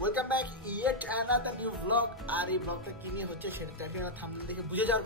Welcome back yet another new blog. আর এই ব্লগটা কি নিয়ে হচ্ছে সেটা টাইটেল থাম্বনেল দেখে বুঝে যাওয়ার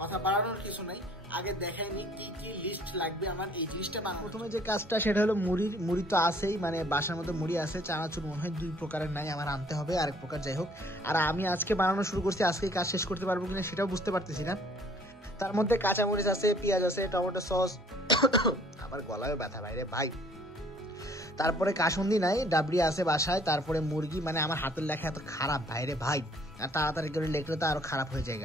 কথা বাড়ানোর কিছু নাই। আগে দেখাইনি কি কি লিস্ট লাগবে আমার এই জিনিসটা বানানো। প্রথমে যে কাজটা সেটা হলো মুড়ি তো আছেই, মানে বাসার মধ্যে মুড়ি আছে, চানাচুর মনে হয় 2 প্রকারের নাই, আমার আনতে হবে আরেক প্রকার। যাই হোক, আর আমি আজকে বানানো শুরু করছি, আজকে কাজ শেষ করতে পারবো কিনা সেটাও বুঝতে পারতেছি না। তার মধ্যে কাঁচামরিচ আছে, পেঁয়াজ আছে, টমেটো সস, আবার গলায় ব্যথা বাইরে ভাই। তারপরে কাসুন্দি নাই, ডাবরি আছে বাসায়, তারপরে মুরগি, মানে আমার হাতের লেখা এত খারাপ ভাইরে ভাই, আর তাড়াতাড়ি করে লেখলে তো আরো খারাপ হয়ে যায়।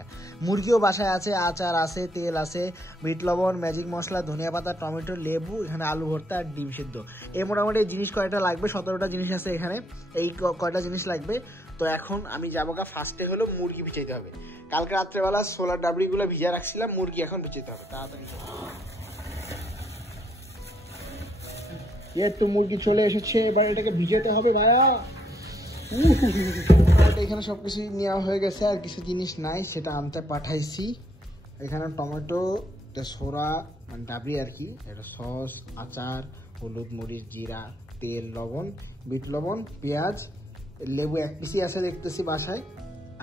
মুরগিও বাসায় আছে, আচার আছে, তেল আছে, বিট লবণ, ম্যাজিক মশলা, ধনিয়া পাতা, টমেটো, লেবু, এখানে আলু ভর্তা আর ডিম সিদ্ধ। এই মোটামুটি জিনিস কয়টা লাগবে, 17টা জিনিস আছে এখানে, এই কয়টা জিনিস লাগবে। তো এখন আমি যাবো ফার্স্টে হলো মুরগি ভিজাইতে হবে। কালকে রাত্রেবেলা সোলার ডাবরিগুলো ভিজা রাখছিলাম, মুরগি এখন ভিজাইতে হবে তাড়াতাড়ি। তো মুরগি চলে এসেছে, এবার এটাকে ভিজাতে হবে ভাইয়া। এখানে সবকিছু নেওয়া হয়ে গেছে, আর কিছু জিনিস নাই সেটা আনতে পাঠাইছি। এখানে টমেটো, সোরা মানে ডাবরি আর কি, এটা সস, আচার, হলুদ, মরিচ, জিরা, তেল, লবণ, বিট লবণ, পেঁয়াজ, লেবু 1 পিসই আছে দেখতেছি বাসায়,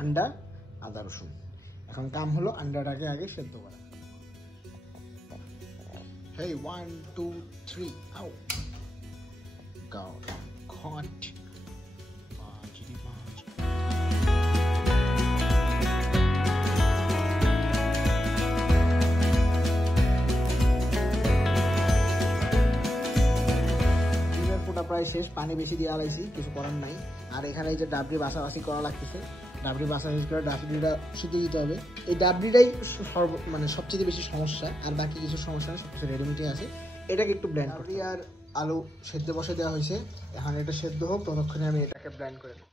আন্ডা, আদা রসুন। এখন কাম হলো আন্ডাটাকে আগে সেদ্ধ করা। Hey, 1 2 3 out. Go. Caught. প্রায় শেষ, পানি বেশি দিয়ে আলাইছি, কিছু করার নাই। আর এখানে এই যে ডাবরি বাসাবাসি করা লাগতেছে, ডাবরি বাসাবাসি করে ডাবরিটা সিদ্ধ দিতে হবে। এই ডাবরিটাই মানে সবচেয়ে বেশি সমস্যা, আর বাকি কিছু সমস্যা নেই, সবকিছু রেডিমেডই আছে। এটাকে একটু ব্লেন্ড করি। আর আলু সেদ্ধ বসে দেওয়া হয়েছে, এখন এটা সেদ্ধ হোক, ততক্ষণে আমি এটাকে ব্লেন্ড করে দেব।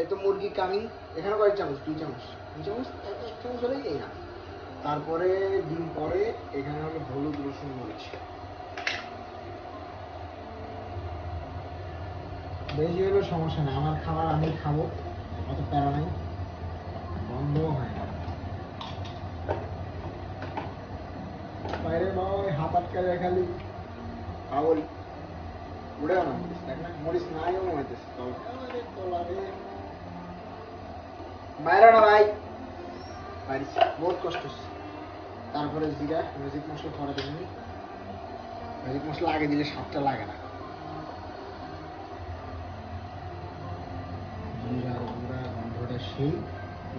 এই তো মুরগি কামি, এখানে কয়েক চামচ, 2 চামচ, 2 চামচ, 1 চামচ হলেই এই না। তারপরে ডিম পরে, এখানে হলো হলুদ, রসুন, মরিচ। বেশি হলে সমস্যা নেই, আমার খাবার আমি খাবো, অত প্যারা নাই, বন্ধও হয় না। বাইরে ভাই হাত আটকালে খালি পাগল উড়েও না, মরিচ দেখ না, মরিচ নাইও মরিতেছে বাইরে না ভাই, বাইরে বহুত কষ্ট হচ্ছে। তারপরে জিরা, ম্যাজিক মশলা পরে দেবেন, ম্যাজিক মশলা আগে দিলে স্বাদটা লাগে না। জিরা গুঁড়া গন্ধটা সেই,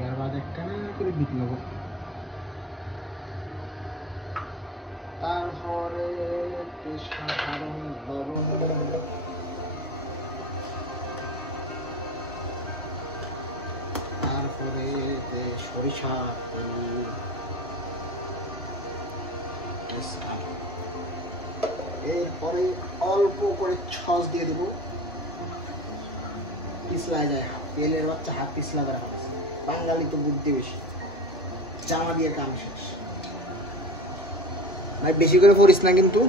এর বাদ একটা না করে বিট লবণ, তারপরে সাধারণ লবণ, তারপরে সরিষা তেল, এরপরে অল্প করে সস দিয়ে দেবো, পিছলা যায় হাত, তেলের বাচ্চা হাত পিছলা করা হয়েছে। বাঙালি তো বুদ্ধি বেশি, জামা দিয়ে কাম শেষ ভাই। বেশি করে পড়িস না কিন্তু,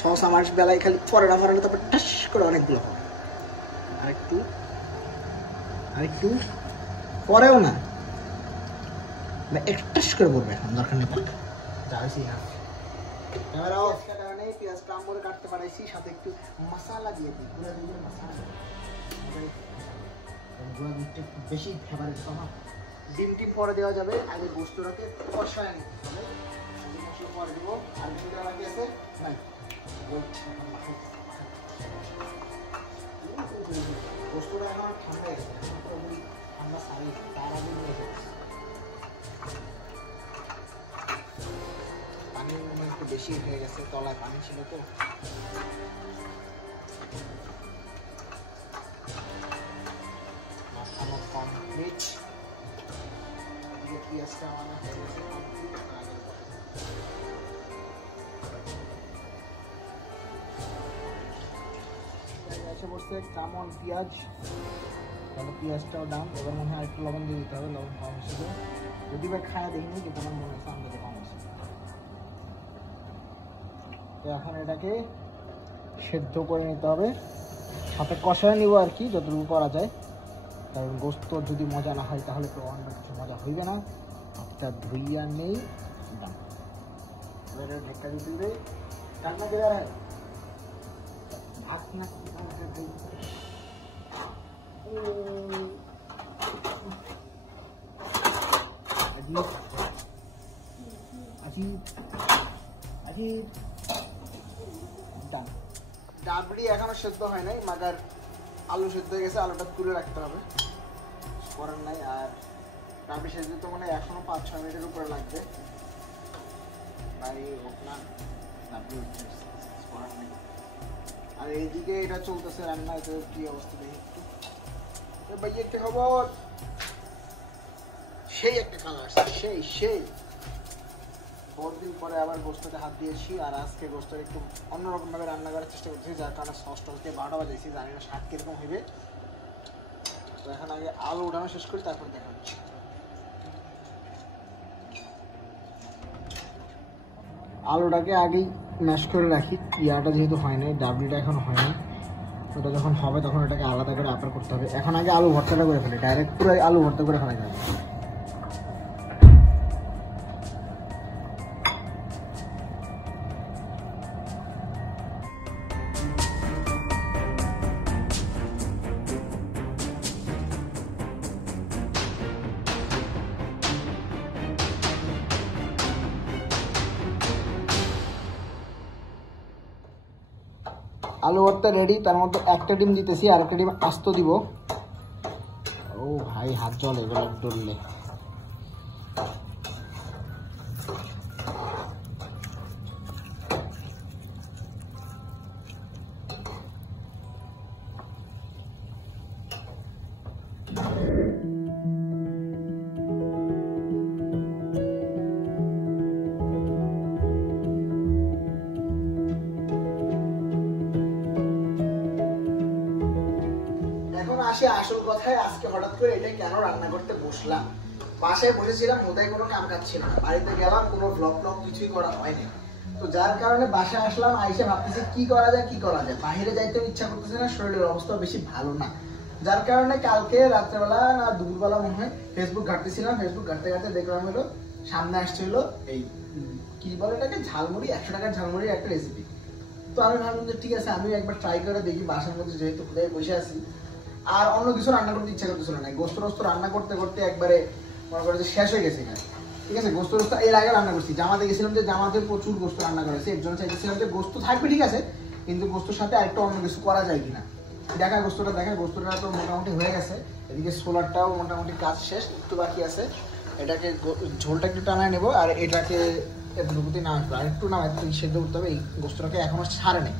সস আমার বেলায় খালি ফরেনা, তারপর টাস করে অনেকগুলো হবে। আরেকটু আরেকটু পরেও না, একটাস করে পড়বে, এখন দরকার নেই। পেঁয়াজটা আমরে কাটতে পারাইছি, সাথে একটু মশলা দিয়ে দিই, গুঁড়া দুধের মশলা, গুঁড়া দুধটা একটু বেশি ফেভারিট না। ডিম টিম পরে দেওয়া যাবে, আগে গোস্তটাকে কষায় নিতে হবে, মশলা পরে দিব। আর কিছু দেওয়া বাকি আছে নাই, গোস্তটা এখন ঠান্ডা গেছে, ঠান্ডা সারি তার আগে পানির মনে একটু বেশি হয়ে গেছে, তলায় পানি ছিল তো। মাখানো কমপ্লিট। পেঁয়াজটা আমার হয়ে গেছে এসে পড়ছে কামন পেঁয়াজ, তাহলে পেঁয়াজটাও ডান। এবার মনে হয় একটু লবণ দিয়ে দিতে হবে, লবণ কম হিসেবে যদি বা খায় দেখিনি, কিন্তু আমার মনে হচ্ছে আমাদের কম আছে। তো এখন এটাকে সেদ্ধ করে নিতে হবে, সাথে কষায় নিব আর কি যতটুকু করা যায়, কারণ গোস্ত যদি মজা না হয় তাহলে তো অন্য কিছু মজা হইবে না। একটা ধুইয়া নেই ডান, ঢেকা দিতে দিবে রান্না করে আর ঢাকনা ডাবড়ি এখনো সেদ্ধ হয় নাই, মাগার আলু সেদ্ধ হয়ে গেছে, আলুটা তুলে রাখতে হবে, করার নাই। আর ডাবড়ি সেদ্ধ তো মনে হয় এখনো 5-6 মিনিটের উপরে লাগবে, ভাই হোক না ডাবড়ি করার নেই। আর এইদিকে এটা চলতেছে রান্না, এটা কি অবস্থা দেখি একটু ভাই, একটা খবর সেই একটা কালার সেই সেই বহুদিন পরে আবার গোস্ততে হাত দিয়েছি। আর আজকে গোস্তটা একটু অন্যরকম ভাবে রান্না করার চেষ্টা করছি, যার কারণে সস টস দিয়ে 12টা বাজাইছি, জানি না স্বাদ কিরকম হইবে। তো এখন আগে আলু উঠানো শেষ করি, তারপর দেখা হচ্ছে। আলুটাকে আগেই ম্যাশ করে রাখি, ইয়াটা যেহেতু হয় নাই, ডাবলিটা এখন হয় না, ওটা যখন হবে তখন এটাকে আলাদা করে আপার করতে হবে। এখন আগে আলু ভর্তাটা করে ফেলি, ডাইরেক্ট পুরো আলু ভর্তা করে ফেলা যাবে। আলু ভর্তা রেডি, তার মধ্যে একটা ডিম দিতেছি, আর একটা ডিম আস্ত দিব। ও ভাই হাত জল এগুলো ডললে। আসে আসল কথায়, আজকে হঠাৎ করে এটা কেন রান্না করতে বসলাম। বাসায় বসেছিলাম, মোদায় কোনো কাম কাজ ছিল না, বাড়িতে গেলাম, কোনো ব্লগ ব্লগ কিছুই করা হয়নি। তো যার কারণে বাসায় আসলাম, আইসে ভাবতেছি কি করা যায় কি করা যায়, বাইরে যাইতে ইচ্ছা করতেছে না, শরীরের অবস্থা বেশি ভালো না। যার কারণে কালকে রাত্রেবেলা না দুপুরবেলা মনে হয় ফেসবুক ঘাটতেছিলাম, ফেসবুক ঘাটতে ঘাটতে দেখলাম হলো সামনে আসছিল এই কি বলে এটাকে ঝালমুড়ি, 100 টাকার ঝালমুড়ির একটা রেসিপি। তো আমি ভাবলাম যে ঠিক আছে আমি একবার ট্রাই করে দেখি, বাসার মধ্যে যেহেতু কোথায় বসে আছি, আর অন্য কিছু রান্না করতে ইচ্ছা করতেছিল না। গোস্ত রোস্ত রান্না করতে করতে একবারে মনে করে যে শেষ হয়ে গেছে এখানে, ঠিক আছে। গোস্ত রোস্ত এর আগে রান্না করছি, জামাতে গেছিলাম, যে জামাতে প্রচুর গোস্ত রান্না করেছি, এর জন্য চাইছিলাম যে গোস্ত থাকবে ঠিক আছে, কিন্তু গোস্তর সাথে আরেকটা অন্য কিছু করা যায় কিনা দেখা। গোস্তটা তো মোটামুটি হয়ে গেছে, এদিকে সোলারটাও মোটামুটি কাজ শেষ, একটু বাকি আছে। এটাকে ঝোলটা একটু টানায় নেবো, আর এটাকে এতটুকুতে নামাবো, আর একটু নামাই সেদ্ধ করতে হবে। এই গোস্তটাকে এখনো ছাড়ে নেই।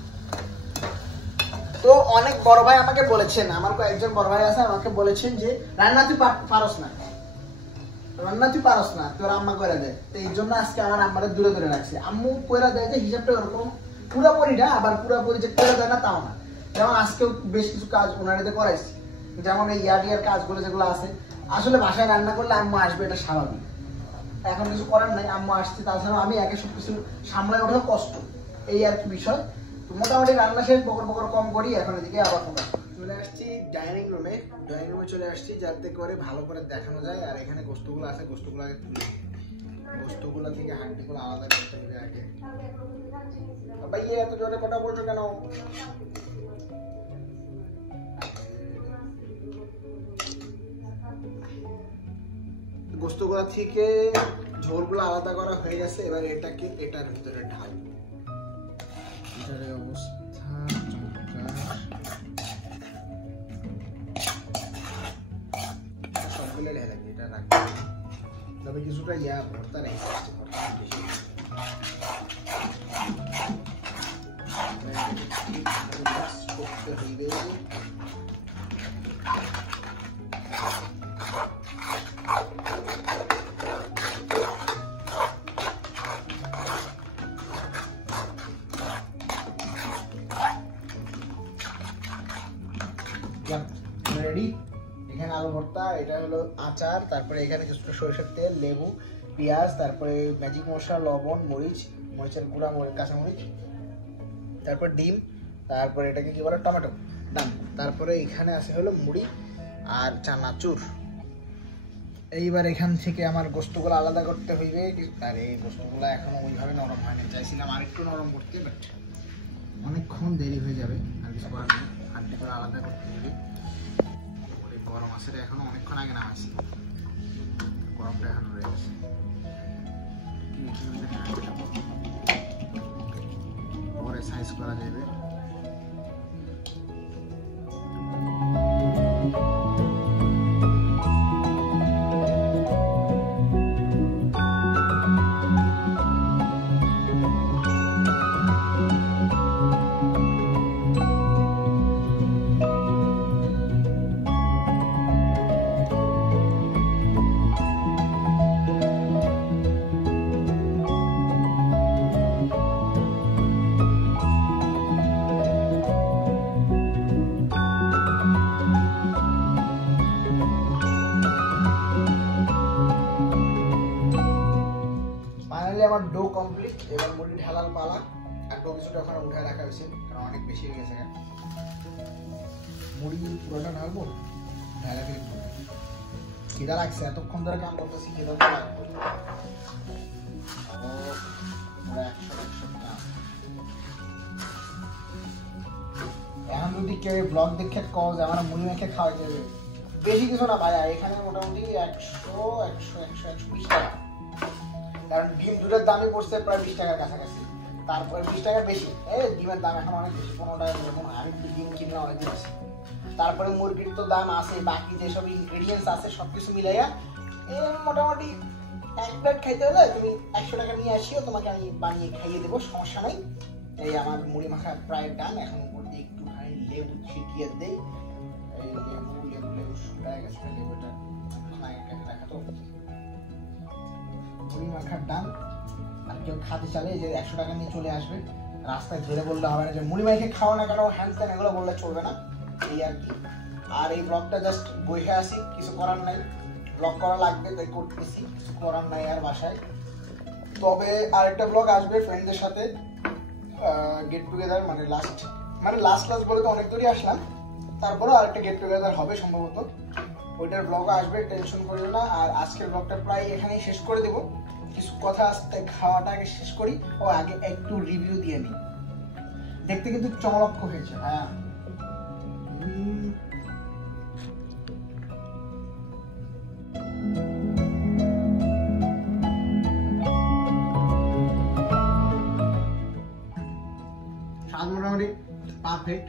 তো অনেক বড় ভাই আমাকে বলেছেন, আমার কয়েকজন বড় ভাই আছে, আমাকে বলেছেন যে রান্না তুই পারস না, তোর আম্মা করে দেয়। তো এই জন্য আজকে আমার আম্মারে দূরে দূরে রাখছে। আম্মু করে দেয় যে হিসাবটা ওরকম পুরাপুরিটা, আবার পুরাপুরি যে করে দেয় না তাও না। যেমন আজকেও বেশ কিছু কাজ ওনারিতে করাইছি, যেমন এই ইয়ার কাজগুলো যেগুলো আছে, আসলে বাসায় রান্না করলে আম্মু আসবে, এটা স্বাভাবিক, এখন কিছু করার নাই, আম্মু আসছে। তাছাড়াও আমি একে সব কিছু সামলায় ওঠাও কষ্ট, এই আর কি বিষয়। মোটামুটি রান্না শেষ, বকর বকর কম করি। এখন এদিকে আবার চলে আসছি ডাইনিং রুমে চলে আসছি, যাতে করে ভালো করে দেখানো যায়। আর এখানে গোস্তগুলো আছে, গোস্তগুলো আগে তুলি, গোস্তগুলো থেকে হাড্ডিগুলো আলাদা করতে হবে আগে। ভাই এত জোরে কথা বলছো কেন? গোস্তগুলো থেকে ঝোলগুলো আলাদা করা হয়ে গেছে। এবার এটাকে এটার ভিতরে ঢালবো। এটার অবস্থা সবগুলো ঢেলে রাখি, এটা রাখবো, তবে কিছুটা ভর্তা রেখে করতে হইবে। রেডি। এখানে আলু ভর্তা, এটা হলো আচার, তারপরে এখানে কিছুটা সরিষার তেল, লেবু, পেঁয়াজ, তারপরে ম্যাজিক মশলা, লবণ, মরিচের গুঁড়া, কাঁচামরিচ, তারপর ডিম, তারপরে এটাকে কি বলে টমেটো ডান। তারপরে এখানে আছে হলো মুড়ি আর চানাচুর। এইবার এখান থেকে আমার গোস্তগুলো আলাদা করতে হইবে, আর এই গোস্তগুলো এখনো ওইভাবে নরম হয়নি, চাইছিলাম আর একটু নরম করতে, বাট অনেকক্ষণ দেরি হয়ে যাবে, আর কিছু করার নেই, হাড্ডি করে আলাদা করতে হবে। গরম আছে এখনো অনেকক্ষণ আগে নামাইছি, গরমটা এখন রয়ে গেছে। পরে সাইজ করা যাবে। আমার ডো কমপ্লিট, এবার মুড়ি ঢালার পালা। আর ডো কিছুটা ওখানে উঠায় রাখা হয়েছে, কারণ অনেক বেশি হয়ে গেছে। মুড়ি পুরোটা ঢালবো, ঢালা ফেলে খিদা লাগছে, এতক্ষণ ধরে কাম করতেছি, খিদা তো লাগবে। এখন যদি কেউ ব্লগ দেখে কজ আমার মুড়ি মেখে খাওয়া যাবে, বেশি কিছু না ভাইয়া, এখানে মোটামুটি 100-120 টাকা, কারণ ডিম দুধের দামই পড়ছে প্রায় 20 টাকার কাছাকাছি, তারপরে 20 টাকা বেশি। ডিমের দাম এখন অনেক বেশি, 15 টাকা এরকম। আমি ডিম কিনে অনেক দিন আছে, তারপরে মুরগির তো দাম আছে, বাকি যেসব ইনগ্রেডিয়েন্টস আছে সবকিছু মিলাইয়া মোটামুটি এক প্লেট খাইতে হলে তুমি 100 টাকা নিয়ে আসিও, তোমাকে আমি বানিয়ে খাইয়ে দেবো, সমস্যা নাই। এই আমার মুড়ি মাখা প্রায় ডান। এখন উপর দিয়ে একটুখানি লেবু ছিটিয়ে দেই। এই লেবু শুকায় গেছে, লেবুটা দেখা তো মুড়ি মাখার ডান। আর কেউ খাতে চালে যে 100 টাকা নিয়ে চলে আসবে, রাস্তায় ধরে বললে হবে না যে মুড়ি মাখে খাওয়া না কেন, হ্যান্ড ত্যান এগুলো বললে চলবে না, এই আর কি। আর এই ব্লগটা জাস্ট বসে আসি, কিছু করার নাই, ব্লগ করা লাগবে তাই করতেছি, কিছু করার নাই আর বাসায়। তবে আরেকটা ব্লগ আসবে ফ্রেন্ডদের সাথে, গেট টুগেদার, মানে লাস্ট বলে তো অনেক দূরই আসলাম, তারপরেও আরেকটা গেট টুগেদার হবে সম্ভবত, ওইটার ব্লগ আসবে, টেনশন করবে না। আর আজকের ব্লগটা প্রায় এখানেই শেষ করে দেবো, কিছু কথা আসতে খাওয়াটা আগে শেষ করি, ও আগে একটু রিভিউ দিয়ে নিই। দেখতে কিন্তু চমলক্ষ হয়েছে। হ্যাঁ, স্বাদ মোটামুটি পারফেক্ট।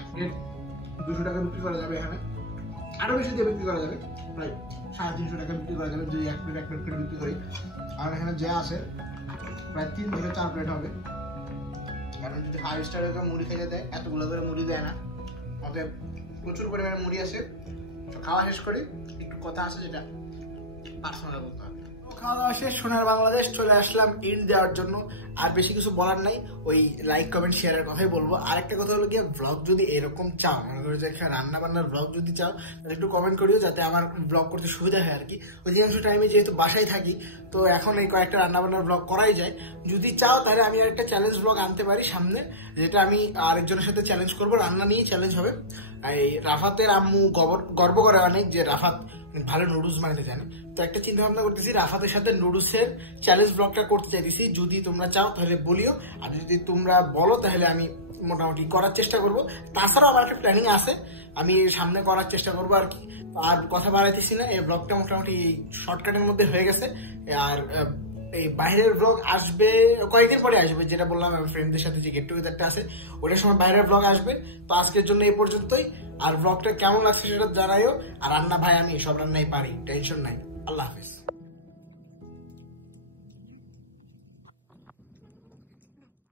এক প্লেট 200 টাকা বিক্রি করা যাবে, এখানে আরো বেশি দিয়ে বিক্রি করা যাবে, প্রায় 350 টাকা বিক্রি করা যাবে যদি এক প্লেট করে বিক্রি করি। আর এখানে যা আছে প্রায় 3 থেকে 4 প্লেট হবে, কারণ যদি 5 স্টারের মুড়ি খেতে দেয়, এতগুলো করে মুড়ি দেয় না, অতএব প্রচুর পরিমাণে মুড়ি আছে। খাওয়া শেষ করি, একটু কথা আছে যেটা পার্সোনাল বলতে হবে। খাওয়া দাওয়া শেষ, সোনার বাংলাদেশ চলে আসলাম ইন্ড দেওয়ার জন্য। আর বেশি কিছু বলার নাই, ওই লাইক কমেন্ট শেয়ারের কথাই বলবো। আর একটা কথা হলো গিয়ে, ব্লগ যদি এরকম চাও, মনে করো যে রান্না বান্নার ব্লগ যদি চাও, তাহলে একটু কমেন্ট করিও, যাতে আমার ব্লগ করতে সুবিধা হয় আর কি। অধিকাংশ টাইমে যেহেতু বাসায় থাকি, তো এখন এই কয়েকটা রান্না বান্নার ব্লগ করাই যায়। যদি চাও তাহলে আমি একটা চ্যালেঞ্জ ব্লগ আনতে পারি সামনে, যেটা আমি আরেকজনের সাথে চ্যালেঞ্জ করবো, রান্না নিয়ে চ্যালেঞ্জ হবে। এই রাফাতের আম্মু গর্ব করে অনেক যে রাফাত ভালো নুডলস বানাতে জানে, তো একটা চিন্তা ভাবনা করতেছি রাফাতের সাথে নুডলসের চ্যালেঞ্জ ব্লগটা করতে চাইতেছি। যদি তোমরা চাও তাহলে বলিও, আর যদি তোমরা বলো তাহলে আমি মোটামুটি করার চেষ্টা করবো। তাছাড়াও আমার একটা প্ল্যানিং আছে, আমি সামনে করার চেষ্টা করবো আর কি। আর কথা বাড়াইতেছি না, এই ব্লগটা মোটামুটি শর্টকাটের মধ্যে হয়ে গেছে। আর এই বাইরের ব্লগ আসবে কয়েকদিন পরে আসবে, যেটা বললাম আমার ফ্রেন্ডদের সাথে যে গেট টুগেদারটা আছে, ওটার সময় বাইরের ব্লগ আসবে। তো আজকের জন্য এই পর্যন্তই। আর ব্লগটা কেমন লাগছে সেটা জানাইও। আর রান্না ভাই আমি সব রান্নাই পারি, টেনশন নাই। আল্লাহ হাফেজ।